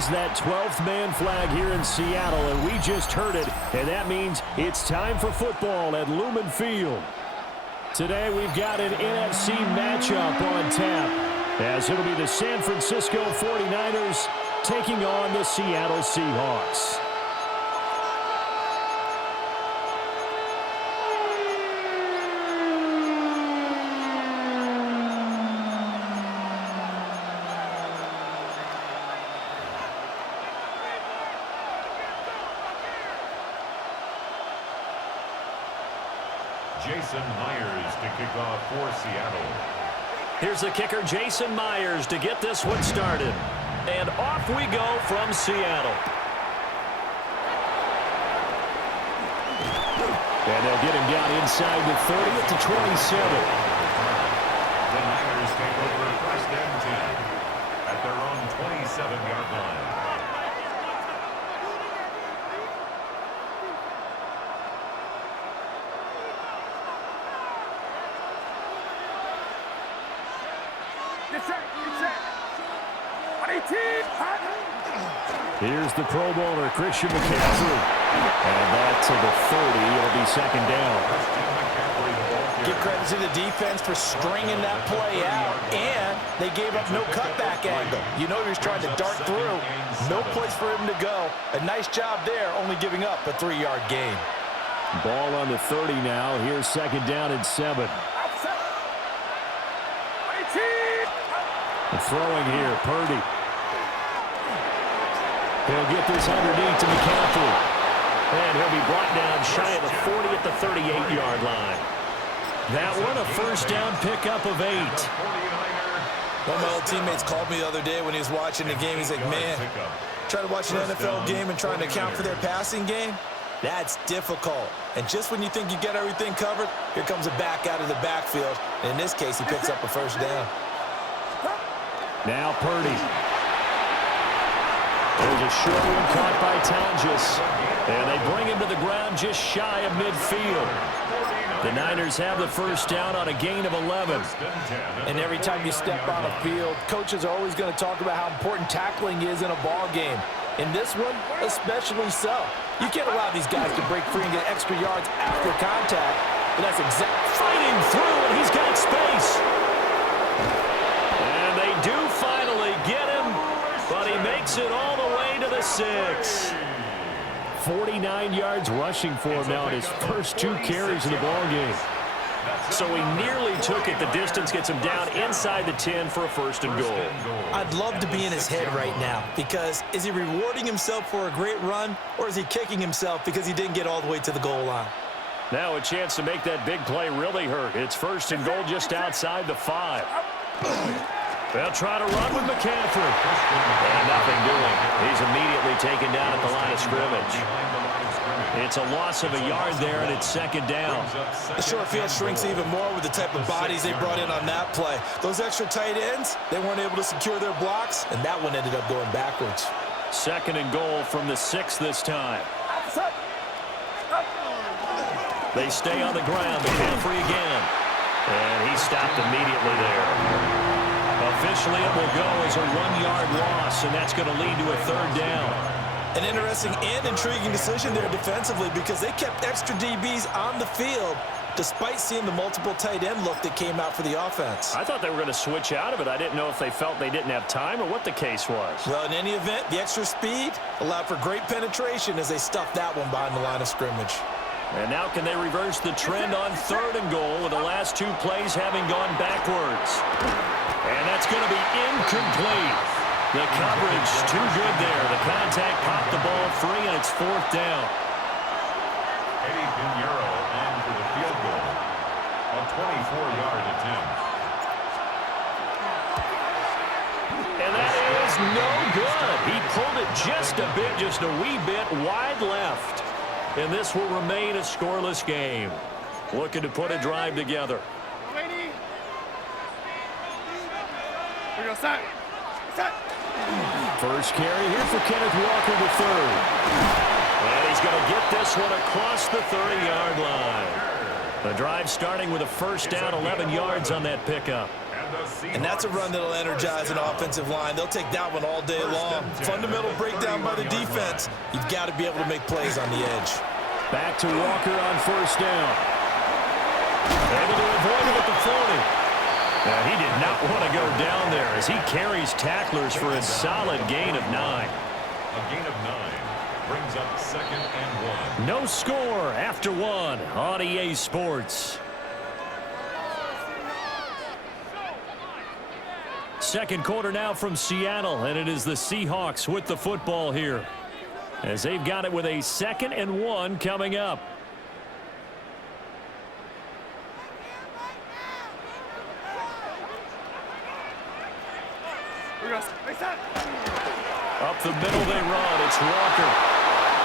raise that 12th man flag here in Seattle, and we just heard it, and that means it's time for football at Lumen Field. Today we've got an NFC matchup on tap, as it'll be the San Francisco 49ers taking on the Seattle Seahawks. Jason Myers to kick off for Seattle. Here's the kicker, Jason Myers, to get this one started. And off we go from Seattle. And they'll get him down inside the 30 at the 27. The Niners take over first and 10 at their own 27-yard line. Here's the Pro Bowler, Christian McCaffrey. And back to the 30. It'll be second down. Give credit to the defense for stringing that play out, and they gave up no cutback angle. You know he was trying to dart through. No place for him to go. A nice job there, only giving up a 3-yard gain. Ball on the 30 now. Here's second down and 7. Throwing here, Purdy. He'll get this underneath to McCaffrey. And he'll be brought down shy of the 40 at the 38-yard line. That one a first down pickup of 8. One of my old teammates called me the other day when he was watching the game. He's like, man, trying to watch an NFL game and trying to account for their passing game, that's difficult. And just when you think you get everything covered, here comes a back out of the backfield. And in this case, he picks up a first down. Now Purdy. There's a short one caught by Tonjes. And they bring him to the ground just shy of midfield. The Niners have the first down on a gain of 11. And every time you step on a field, coaches are always going to talk about how important tackling is in a ball game. In this one, especially so. You can't allow these guys to break free and get extra yards after contact. But that's fighting through, and he's got space. And they do finally get him, but he makes it all the way to the 6. 49 yards rushing for him now in his first 2 carries in the ballgame. So he nearly took it. The distance gets him down inside the 10 for a first and goal. I'd love to be in his head right now, because is he rewarding himself for a great run, or is he kicking himself because he didn't get all the way to the goal line? Now a chance to make that big play really hurt. It's first and goal just outside the 5. They'll try to run with McCaffrey. And nothing doing. He's immediately taken down at the line of scrimmage. It's a loss of a yard there, and it's second down. The short field shrinks even more with the type of bodies they brought in on that play. Those extra tight ends, they weren't able to secure their blocks, and that one ended up going backwards. Second and goal from the 6 this time. They stay on the ground. McCaffrey again. And he stopped immediately there. Officially, it will go as a 1-yard loss, and that's going to lead to a third down. An interesting and intriguing decision there defensively, because they kept extra DBs on the field despite seeing the multiple tight end look that came out for the offense. I thought they were going to switch out of it. I didn't know if they felt they didn't have time or what the case was. Well, in any event, the extra speed allowed for great penetration as they stuffed that one behind the line of scrimmage. And now can they reverse the trend on third and goal with the last 2 plays having gone backwards? And that's going to be incomplete. The coverage too good there. The contact popped the ball free, and it's fourth down. Eddie Pinheiro on for the field goal. A 24-yard attempt. And that is no good. He pulled it just a bit, just a wee bit wide left. And this will remain a scoreless game. Looking to put a drive together. We go set. First carry here for Kenneth Walker III. And he's going to get this one across the 30-yard line. The drive starting with a first down, 11 yards on that pickup. At And that's a run that'll energize an offensive line. They'll take that one all day long. Fundamental breakdown by the defense. You've got to be able to make plays on the edge. Back to Walker on first down. Able to avoid it at the 40. Now, he did not want to go down there as he carries tacklers for a solid gain of 9. A gain of 9 brings up 2nd and 1. No score after 1 on EA Sports. Second quarter now from Seattle, and it is the Seahawks with the football here, as they've got it with a 2nd and 1 coming up. Up the middle they run. It's Walker.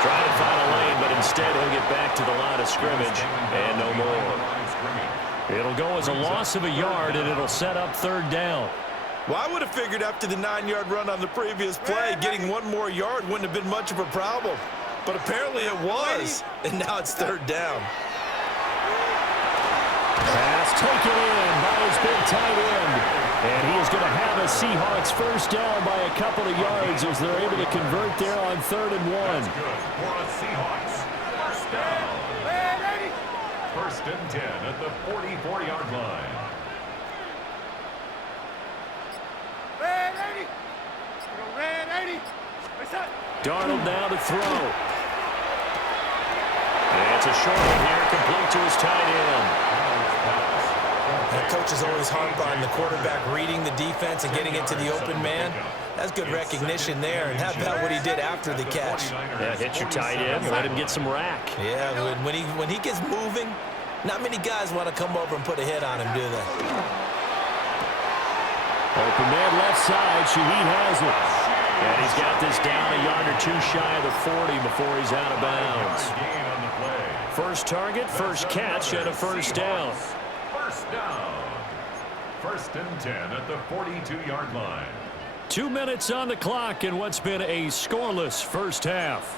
Trying to find a lane, but instead he'll get back to the line of scrimmage and no more. It'll go as a loss of a yard, and it'll set up 3rd down. Well, I would have figured after the 9-yard run on the previous play, getting 1 more yard wouldn't have been much of a problem. But apparently it was, and now it's 3rd down. Pass taken in by his big tight end. And he is going to have a Seahawks first down by a couple of yards as they're able to convert there on 3rd and 1. That's good for a Seahawks first down. 1st and 10 at the 44-yard line. Darnold now to throw. And it's a short one here, complete to his tight end. And coaches always harp on the quarterback reading the defense and getting into the open man. That's good recognition there. And how about what he did after the catch? Yeah, hit your tight end, let him get some rack. Yeah, when he gets moving, not many guys want to come over and put a hit on him, do they? Open man left side, Shaheed has it. And he's got this down a yard or 2 shy of the 40 before he's out of bounds. First target, first catch, and a first down. First down. 1st and 10 at the 42-yard line. 2 minutes on the clock in what's been a scoreless first half.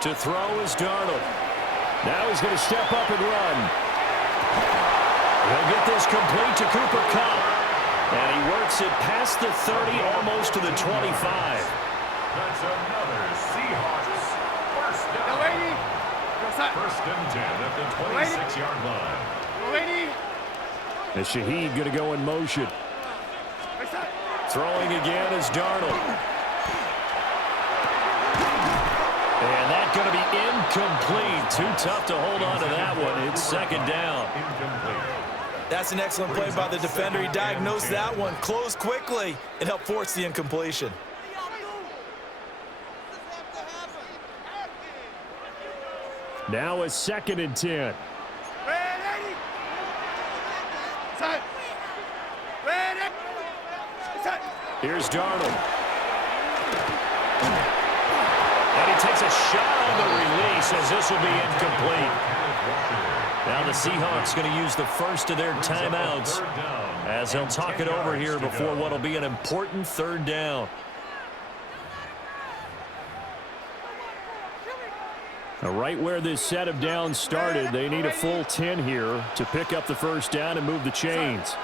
To throw is Darnold. Now he's going to step up and run. He'll get this complete to Cooper Kupp. And he works it past the 30, almost to the 25. That's another Seahawks first down. 1st and 10 at the 26-yard line. And Shaheed going to go in motion. Throwing again is Darnold. And that's going to be incomplete. Too tough to hold on to that one. It's 2nd down. Incomplete. That's an excellent play by the defender. He diagnosed that one, closed quickly, and helped force the incompletion. Now a 2nd and 10. Here's Darnold. And he takes a shot on the release as this will be incomplete. Now the Seahawks going to use the first of their timeouts as they'll talk it over here before what will be an important 3rd down. Now right where this set of downs started, they need a full 10 here to pick up the first down and move the chains.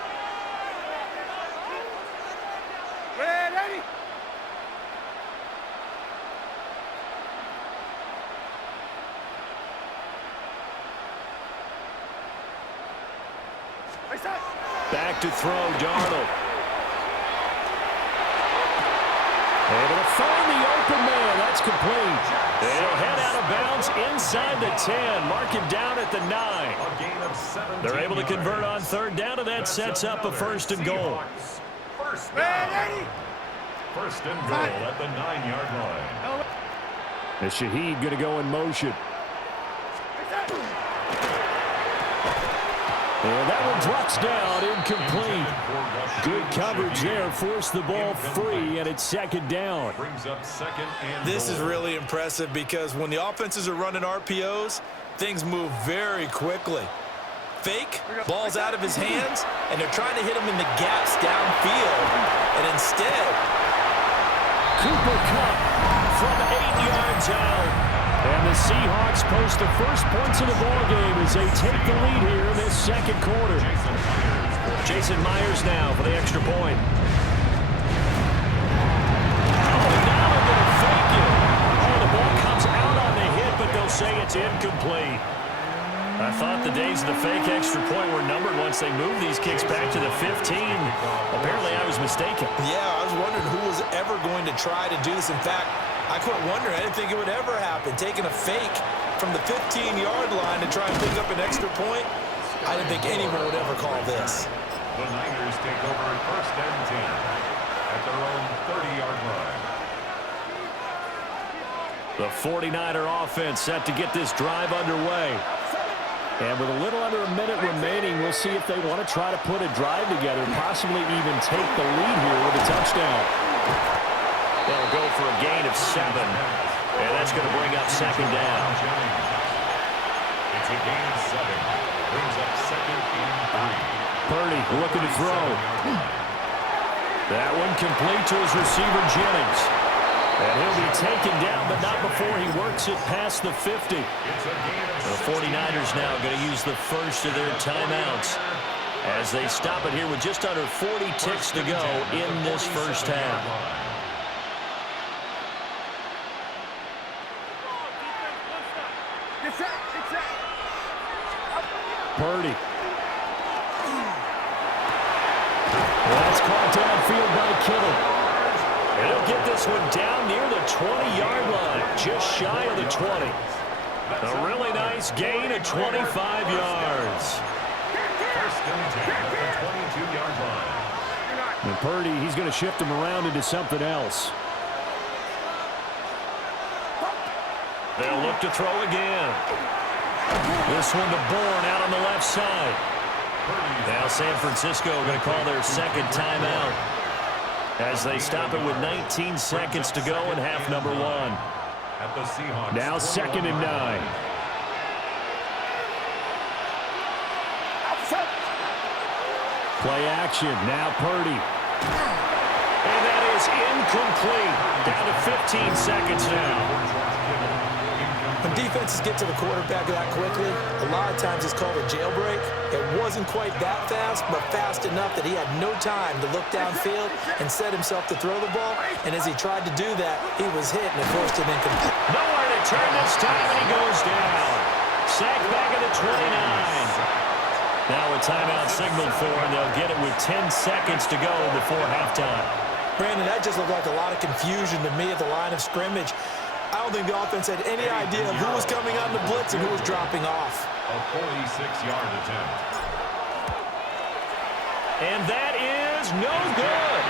Back to throw, Darnold. Able to find the open man. That's complete. They'll head out of bounds inside the 10. Mark him down at the 9. They're able to convert on 3rd down, and that sets up a 1st and goal. First down. 1st and goal at the 9-yard line. And Shaheed going to go in motion. And that one drops down, incomplete. Good coverage there, forced the ball free, and it's 2nd down. This is really impressive because when the offenses are running RPOs, things move very quickly. Fake, ball's out of his hands, and they're trying to hit him in the gaps downfield. And instead, Cooper Kupp from 8 yards out. And the Seahawks post the first points of the ballgame as they take the lead here in this second quarter. Jason Myers now for the extra point. Oh, now they're going to fake it. Oh, the ball comes out on the hit, but they'll say it's incomplete. I thought the days of the fake extra point were numbered once they moved these kicks back to the 15. Apparently, I was mistaken. Yeah, I was wondering who was ever going to try to do this. In fact, I quit wondering. I didn't think it would ever happen. Taking a fake from the 15-yard line to try and pick up an extra point, I didn't think anyone would ever call this. The Niners take over first and 10 at their own 30-yard line. The 49er offense set to get this drive underway. And with a little under a minute remaining, we'll see if they want to try to put a drive together, possibly even take the lead here with a touchdown. They'll go for a gain of 7. And that's going to bring up second down. It's a gain of 7. Brings up second and 3. Purdy looking to throw. That one complete to his receiver, Jennings. And he'll be taken down, but not before he works it past the 50. The 49ers now going to use the first of their timeouts as they stop it here with just under 40 ticks to go in this first half. Purdy. That's caught downfield by Kittle. And he'll get this one down near the 20-yard line, just shy of the 20. A really nice gain of 25 yards. First and 10 at the 22-yard line. And Purdy, he's going to shift him around into something else. They'll look to throw again. This one to Bourne out on the left side. Now San Francisco going to call their second timeout as they stop it with 19 seconds to go in half number 1. At the Seahawks. Now second and 9. Play action. Now Purdy. And that is incomplete. Down to 15 seconds now. When defenses get to the quarterback that quickly, a lot of times it's called a jailbreak. It wasn't quite that fast, but fast enough that he had no time to look downfield and set himself to throw the ball. And as he tried to do that, he was hit and it forced him incomplete. Nowhere to turn this time, and he goes down. Sack back at the 29. Now a timeout signaled for, and they'll get it with 10 seconds to go before halftime. Brandon, that just looked like a lot of confusion to me at the line of scrimmage. I don't think the offense had any idea of who was coming on the blitz and who was dropping off. A 46-yard attempt. And that is no good.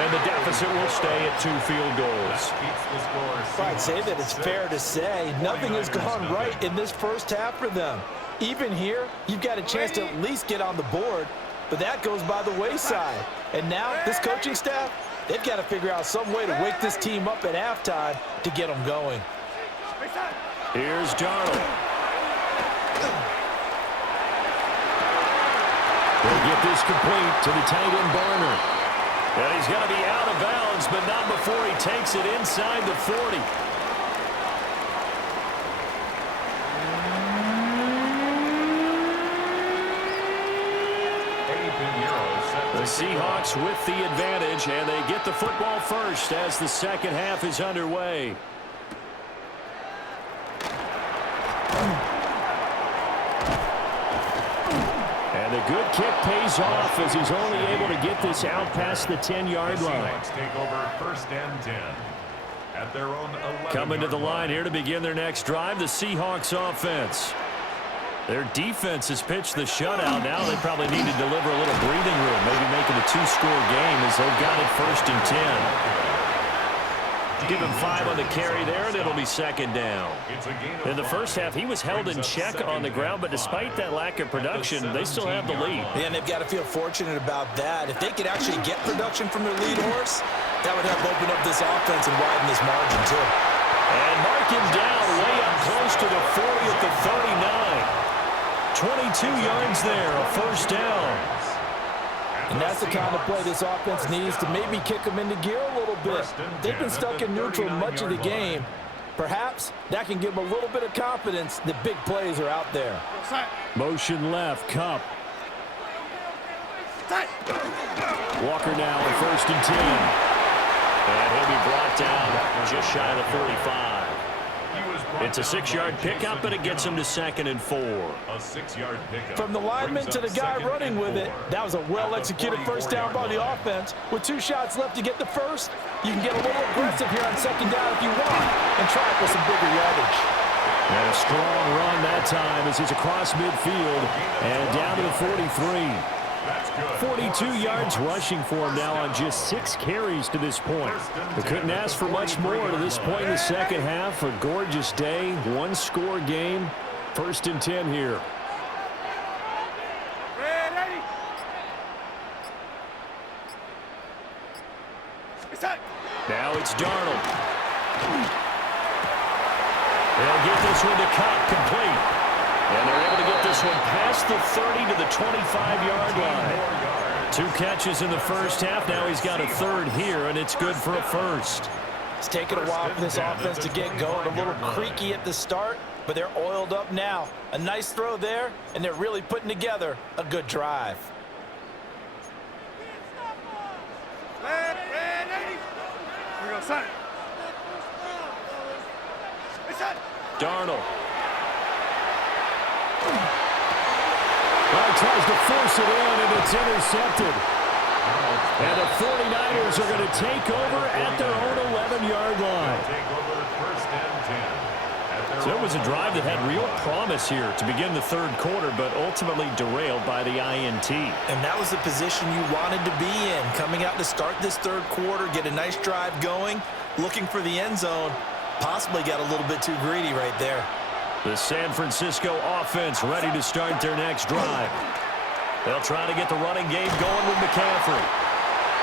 And the deficit will stay at 2 field goals. I'd say that it's fair to say nothing has gone right in this first half for them. Even here, you've got a chance to at least get on the board, but that goes by the wayside. And now, this coaching staff, they've got to figure out some way to wake this team up at halftime to get them going. Here's Darnold. They'll get this complete to the tight end Barner. And he's going to be out of bounds, but not before he takes it inside the 40. The Seahawks with the advantage, and they get the football first as the second half is underway. And the good kick pays off as he's only able to get this out past the 10-yard line. Seahawks take over first and 10 at their own 11. Coming to the line here to begin their next drive, the Seahawks offense. Their defense has pitched the shutout. Now they probably need to deliver a little breathing room, maybe make it a 2-score game as they've got it first and 10. Give him 5 on the carry there, and it'll be second down. In the first half, he was held in check on the ground, but despite that lack of production, they still have the lead. Yeah, and they've got to feel fortunate about that. If they could actually get production from their lead horse, that would help open up this offense and widen this margin, too. And mark him down way up close to the 40 at the 39. 22 yards there, a first down. And that's the kind of play this offense needs to maybe kick them into gear a little bit. They've been stuck in neutral much of the game. Perhaps that can give them a little bit of confidence that big plays are out there. Motion left, Kupp. Walker now on 1st and 10. And he'll be brought down just shy of the 45. It's a 6-yard pickup, but it gets him to 2nd and 4. A 6-yard pickup. From the lineman to the guy running with it, that was a well-executed first down by the offense. With 2 shots left to get the first, you can get a little aggressive here on 2nd down if you want and try for some bigger yardage. And a strong run that time as he's across midfield and down to the 43. 42 yards rushing for him now on just 6 carries to this point. We couldn't ask for much more to this point in the second half. A gorgeous day, 1-score game. 1st and 10 here. Now it's Darnold. They'll get this one to Kupp, complete. And they're able to get this one past the 30 to the 25-yard line. 2 catches in the first half. Now he's got a 3rd here, and it's good for a 1st. It's taken a while for this offense to get going. A little creaky at the start, but they're oiled up now. A nice throw there, and they're really putting together a good drive. Darnold. Well, tries to force it in, and it's intercepted. And the 49ers are going to take over at their own 11-yard line. So it was a drive that had real promise here to begin the 3rd quarter, but ultimately derailed by the INT. And that was the position you wanted to be in, coming out to start this 3rd quarter, get a nice drive going, looking for the end zone. Possibly got a little bit too greedy right there. The San Francisco offense ready to start their next drive. They'll try to get the running game going with McCaffrey.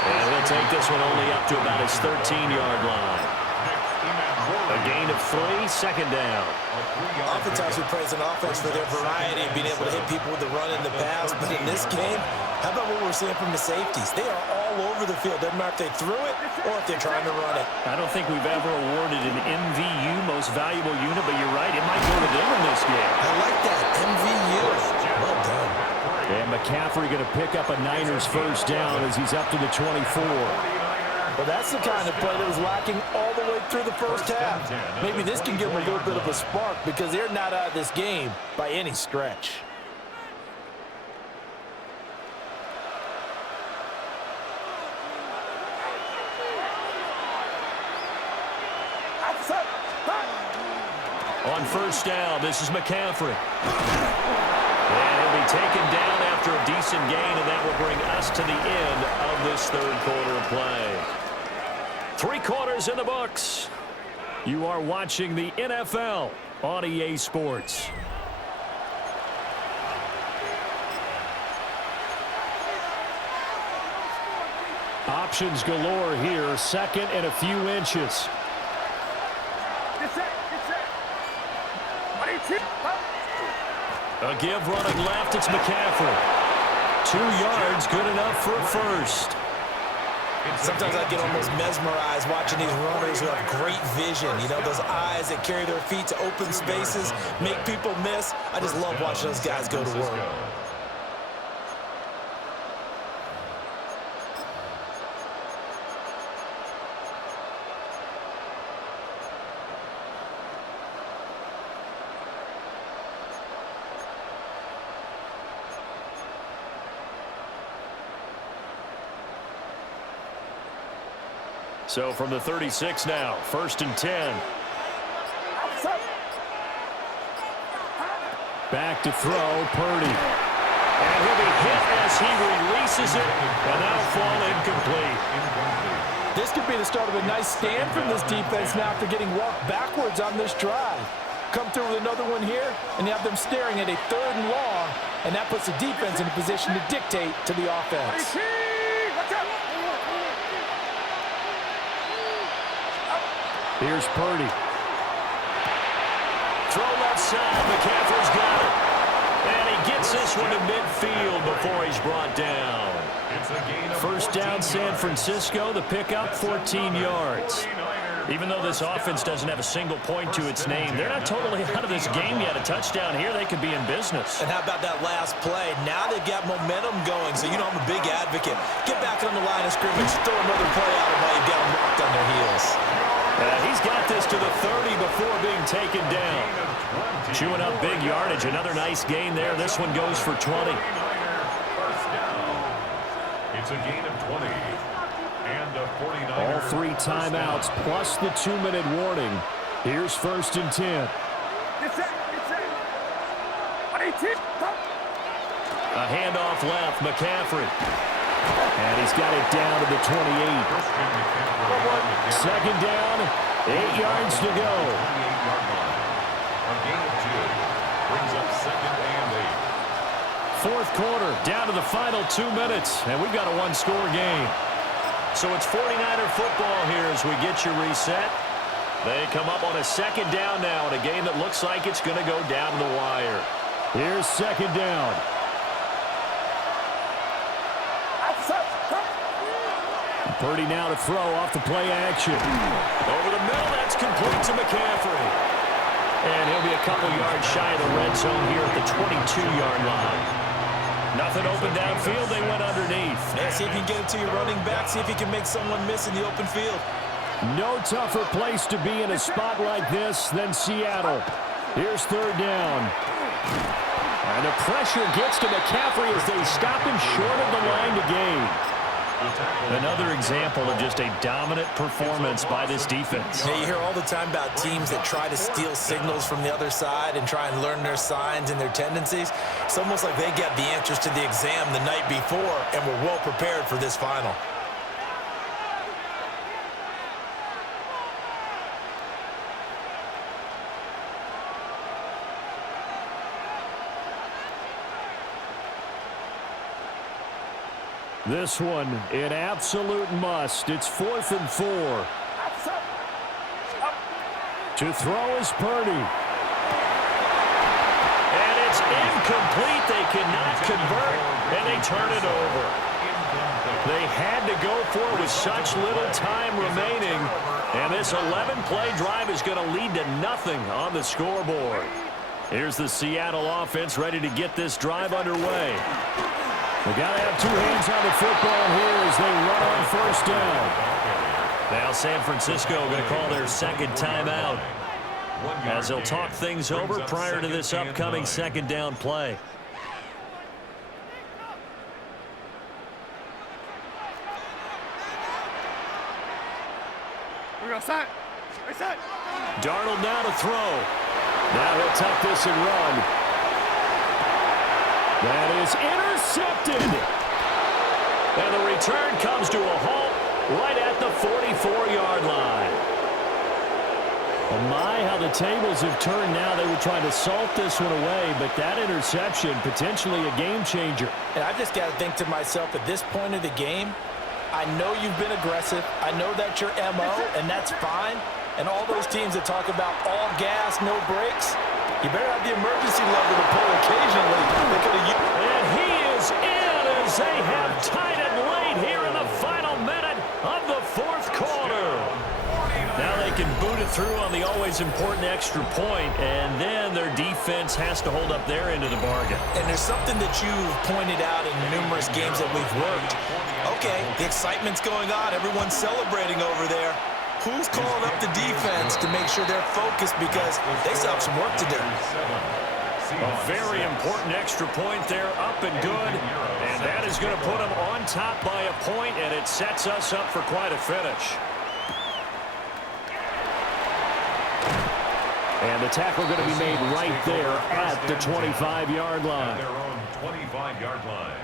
And he'll take this one only up to about his 13-yard line. A gain of 3, 2nd down. Oftentimes we praise an offense for their variety of being able to hit people with the run in the pass. But in this game, how about what we're seeing from the safeties? They are all over the field. Doesn't matter if they threw it or if they're trying to run it. I don't think we've ever awarded an MVU, most valuable unit, but you're right, it might go to them in this game. I like that, MVU. Well done. And McCaffrey going to pick up a Niners 1st down as he's up to the 24. Well, that's the kind of play that was lacking all the way through the first half. Maybe this can give them a little bit of a spark because they're not out of this game by any stretch. On 1st down, this is McCaffrey. And he'll be taken down after a decent gain, and that will bring us to the end of this 3rd quarter of play. 3 quarters in the books. You are watching the NFL on EA Sports. Options galore here. 2nd and a few inches. A give running left, it's McCaffrey. 2 yards, good enough for a 1st. Sometimes I get almost mesmerized watching these runners who have great vision. You know, those eyes that carry their feet to open spaces, make people miss. I just love watching those guys go to work. So from the 36 now, 1st and 10. Back to throw, Purdy. And he'll be hit as he releases it, and that'll fall incomplete. This could be the start of a nice stand from this defense now after getting walked backwards on this drive. Come through with another one here, and you have them staring at a 3rd and long, and that puts the defense in a position to dictate to the offense. Here's Purdy. Throw left side. McCaffrey's got it. And he gets this one to midfield before he's brought down. It's a gain of First down, 14 San yards. Francisco. The pickup, 14 yards. Even though this offense doesn't have a single point to its name, they're not totally out of this game yet. A touchdown here, they could be in business. And how about that last play? Now they've got momentum going, so you know I'm a big advocate. Get back on the line of scrimmage, throw another play out of while you've got them locked on their heels. He's got this to the 30 before being taken down. Chewing up big yardage. Another nice gain there. This one goes for 20. First down. It's a gain of 20. And a 49er. All three timeouts plus the 2-minute warning. Here's first and 10. Get set. Get set. 18. A handoff left, McCaffrey. And he's got it down to the 28. Second down, 8 yards to go. 28-yard line. A gain of 2. Brings up second and 8. Fourth quarter, down to the final 2 minutes, and we've got a one-score game. So it's 49er football here as we get you reset. They come up on a second down now in a game that looks like it's going to go down to the wire. Here's second down. Purdy now to throw off the play action. Over the middle, that's complete to McCaffrey. And he'll be a couple yards shy of the red zone here at the 22-yard line. Nothing open downfield, they went underneath. Yeah, see if you can get it to your running back, see if you can make someone miss in the open field. No tougher place to be in a spot like this than Seattle. Here's third down. And the pressure gets to McCaffrey as they stop him short of the line to gain. Another example of just a dominant performance by this defense. Yeah, you hear all the time about teams that try to steal signals from the other side and try and learn their signs and their tendencies. It's almost like they get the answers to the exam the night before and were well prepared for this final. This one, an absolute must. It's 4th and 4. To throw is Purdy. And it's incomplete. They cannot convert, and they turn it over. They had to go for it with such little time remaining. And this 11-play drive is going to lead to nothing on the scoreboard. Here's the Seattle offense ready to get this drive underway. They got to have two hands on the football here as they run on first down. Now San Francisco going to call their second timeout as they'll talk things over prior to this upcoming second down play. We're going to set. Reset. Darnold now to throw. Now he'll tuck this and run. That is intercepted. And the return comes to a halt right at the 44-yard line. Oh my, how the tables have turned now. They were trying to salt this one away, but that interception, potentially a game changer. And I just got to think to myself, at this point of the game, I know you've been aggressive. I know that's your MO, and that's fine. And all those teams that talk about all gas, no brakes, you better have the emergency lever to pull occasionally. And he is in as they have tied it late here in the final minute of the fourth quarter. Now they can boot it through on the always important extra point, and then their defense has to hold up their end of the bargain. And there's something that you've pointed out in numerous games that we've worked. Okay, the excitement's going on. Everyone's celebrating over there. Who's calling up the defense to make sure they're focused because they still have some work to do? A very important extra point there, up and good. And that is going to put them on top by a point, and it sets us up for quite a finish. And the tackle going to be made right there at the 25-yard line. Their own 25-yard line.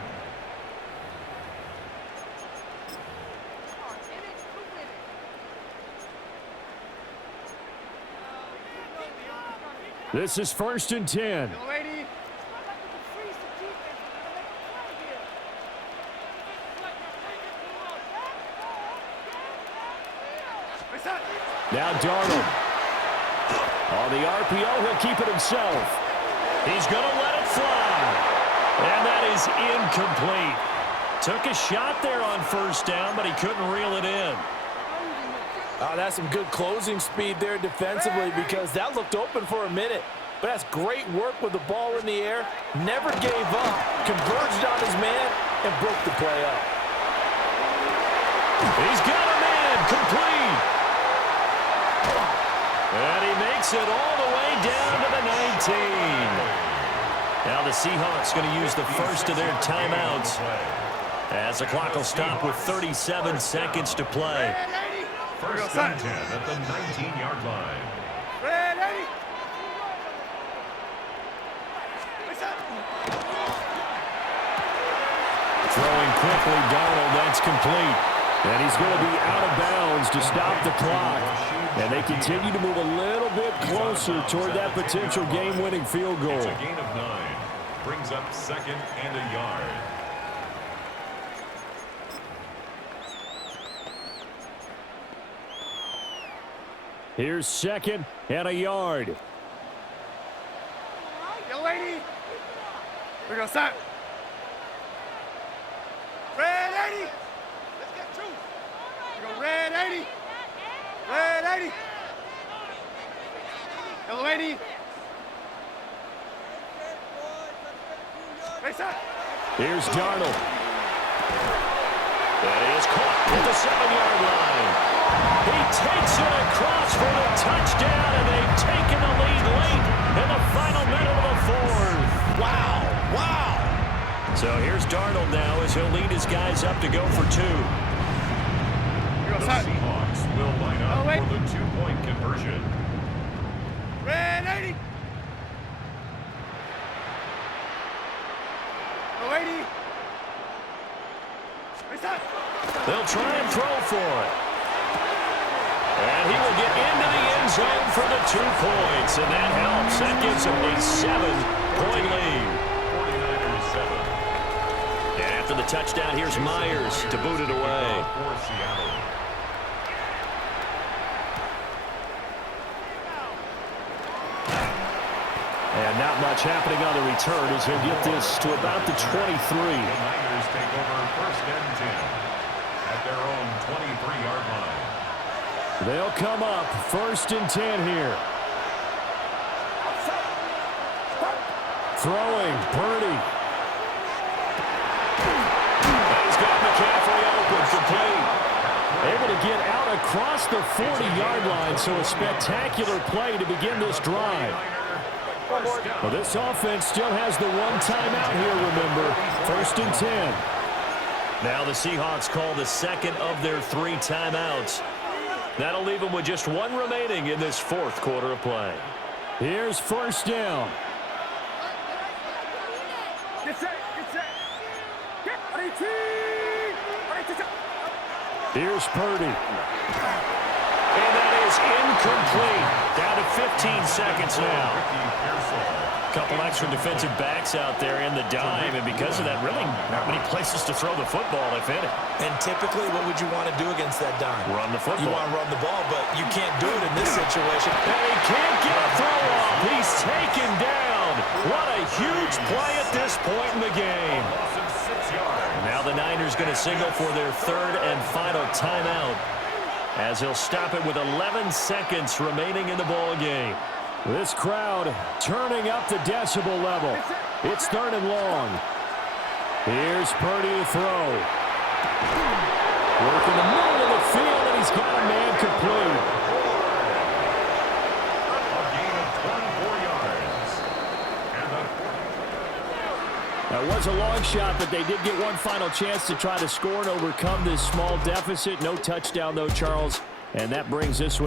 This is 1st and 10. Go, lady. Reset. Now Darnold. On the RPO, he'll keep it himself. He's going to let it fly. And that is incomplete. Took a shot there on first down, but he couldn't reel it in. That's some good closing speed there defensively because that looked open for a minute. But that's great work with the ball in the air. Never gave up. Converged on his man and broke the play up. He's got a man complete. And he makes it all the way down to the 19. Now the Seahawks going to use the first of their timeouts as the clock will stop with 37 seconds to play. First and 10 at the 19-yard line. Ready? Throwing quickly, Darnold, that's complete. And he's going to be out of bounds to stop the clock. And they continue to move a little bit closer toward that potential game-winning field goal. It's a gain of 9. Brings up second and a yard. Here's second and a yard. Young lady. We're going to start. Red 80. Let's get two. We're going red 80. Red 80. Young lady. Face up. Here's Darnold. That is caught at the 7-yard line. He takes it across for the touchdown, and they've taken the lead late in the final minute of the fourth. Wow. So here's Darnold now as he'll lead his guys up to go for two. The Seahawks will line up for the two-point conversion. Red 80. Young lady. Face up. They'll try and throw for it. And he will get into the end zone for the 2 points, and that helps. That gives him a 7-point lead. 49ers 7. And after the touchdown, here's Myers to boot it away. For Seattle. And not much happening on the return as he'll get this to about the 23. The Niners take over first and 10 at their own 23-yard line. They'll come up first and 10 here. Throwing, Purdy. He's got McCaffrey open, complete. Able to get out across the 40-yard line, so a spectacular play to begin this drive. Well, this offense still has the one timeout here, remember. First and 10. Now the Seahawks call the second of their 3 timeouts. That'll leave them with just one remaining in this fourth quarter of play. Here's first down. Get set. Get 18. Here's Purdy. And that is incomplete. Down to 15 seconds now. A couple extra defensive backs out there in the dime, and because of that, really not many places to throw the football, if any. And typically, what would you want to do against that dime? Run the football. You want to run the ball, but you can't do it in this situation. And he can't get a throw off. He's taken down. What a huge play at this point in the game. Now the Niners going to signal for their third and final timeout as he'll stop it with 11 seconds remaining in the ball game. This crowd turning up the decibel level. It's third and long. Here's Purdy to throw. Work in the middle of the field, and he's got a man complete. A gain of 24 yards. And That was a long shot, but they did get one final chance to try to score and overcome this small deficit. No touchdown, though, Charles. And that brings this one.